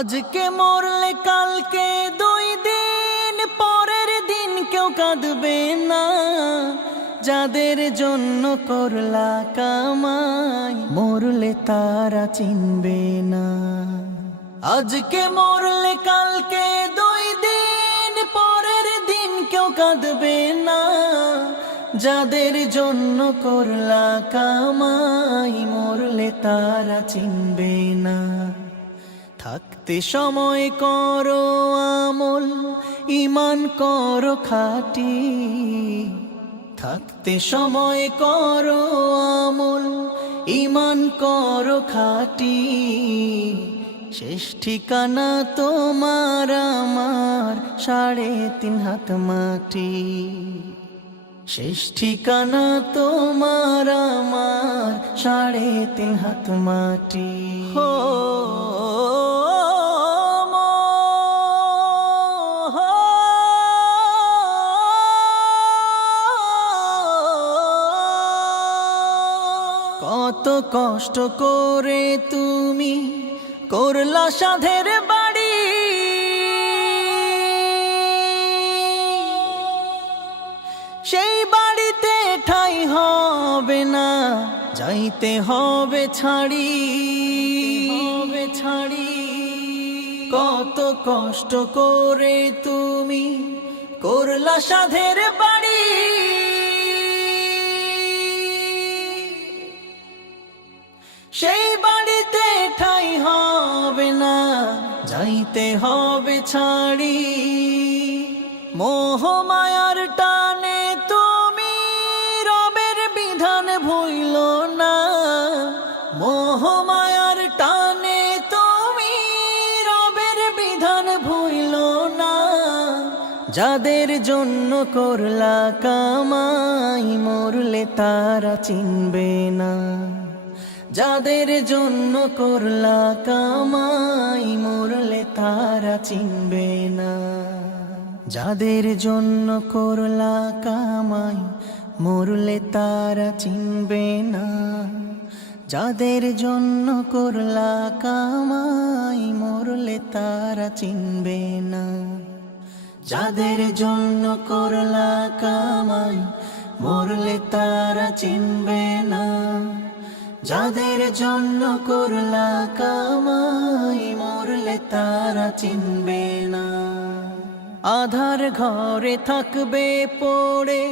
আজকে মরলে কালকে 2 দিন পরের দিন কেউ কাঁদবে না। যাদের জন্য করলা কামাই মরলে তারা চিনবে না। আজকে মরলে কালকে 2 দিন পরের দিন কেউ কাঁদবে না। যাদের জন্য করলা কামাই মরলে তারা চিনবে না। থাকতে সময় করো আমল, ঈমান করো খাঁটি। থাকতে সময় করো আমল, ঈমান করো খাঁটি। শেষ ঠিকানা তোমার আমার 3.5 হাত মাটি। শেষ ঠিকানা তোমার আমার 3.5 হাত মাটি। হো কত কষ্ট করে তুমি করলা সাধের বাড়ি। সেই বাড়িতে ঠাই হবে না, যাইতে হবে ছাড়ি। কত কষ্ট করে তুমি করলা সাধের বাড়ি। সেই বাড়িতে ঠাই হবে না, যাইতে হবে ছাড়ি। মোহ মায়ার টানে তুমি রবের বিধান ভুইলো না। মোহ মায়ার টানে তুমি রবের বিধান ভুইলো না। যাদের জন্য করলা কামাই মরলে তারা চিনবে না। যাদের জন্য করলা কামাই মরলে তারা চিনবে না। যাদের জন্য করলা কামাই মরলে তারা চিনবে না। যাদের জন্য করলা কামাই মরলে তারা চিনবে না। যাদের জন্য করলা কামাই মরলে তারা চিনবে না। যাদের জন্য করলা কামাই মরলে তারা চিনবে না। আধার ঘরে থাকবে পড়ে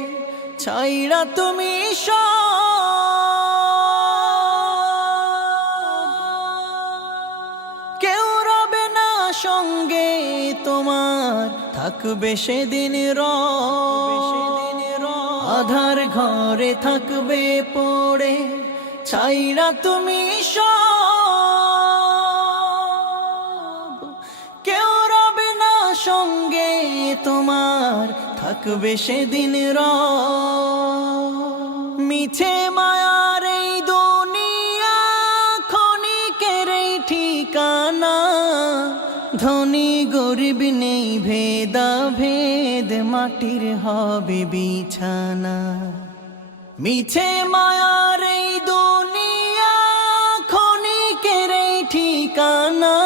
ছাইরা তুমি কেউ রবে না সঙ্গে তোমার, থাকবে সেদিন আধার ঘরে থাকবে পড়ে ছাইরা তুমি কেউ রবে না সঙ্গে তোমার, থাকবে সেদিন মিছে মায়ার এই দুনিয়া ক্ষণিকের এই ঠিকানা। ধনী গরিব নেই ভেদা ভেদ, মাটির হবে বিছানা। মিছে মায়ার এই দুনিয়া ক্ষণিকের এই ঠিকানা।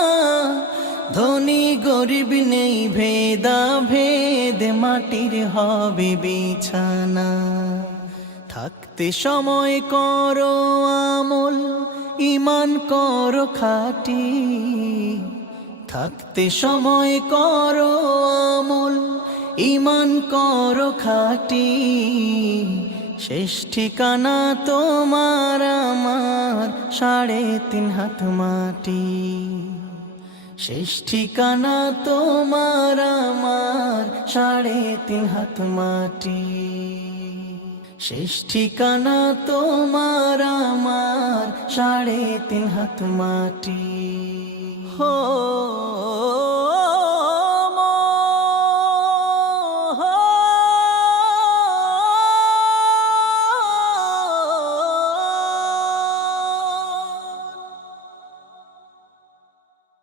ধনী গরিব নেই ভেদা ভেদ, মাটির হবে বিছানা। থাকতে সময় করো আমল, ঈমান করো খাঁটি। থাকতে সময় করো আমল, ঈমান করো খাঁটি। শেষ ঠিকানা তোমার আমার 3.5 হাত মাটি। শেষ ঠিকানা তোমার আমার 3.5 হাত মাটি। শেষ ঠিকানা তোমার আমার 3.5 হাত মাটি। হো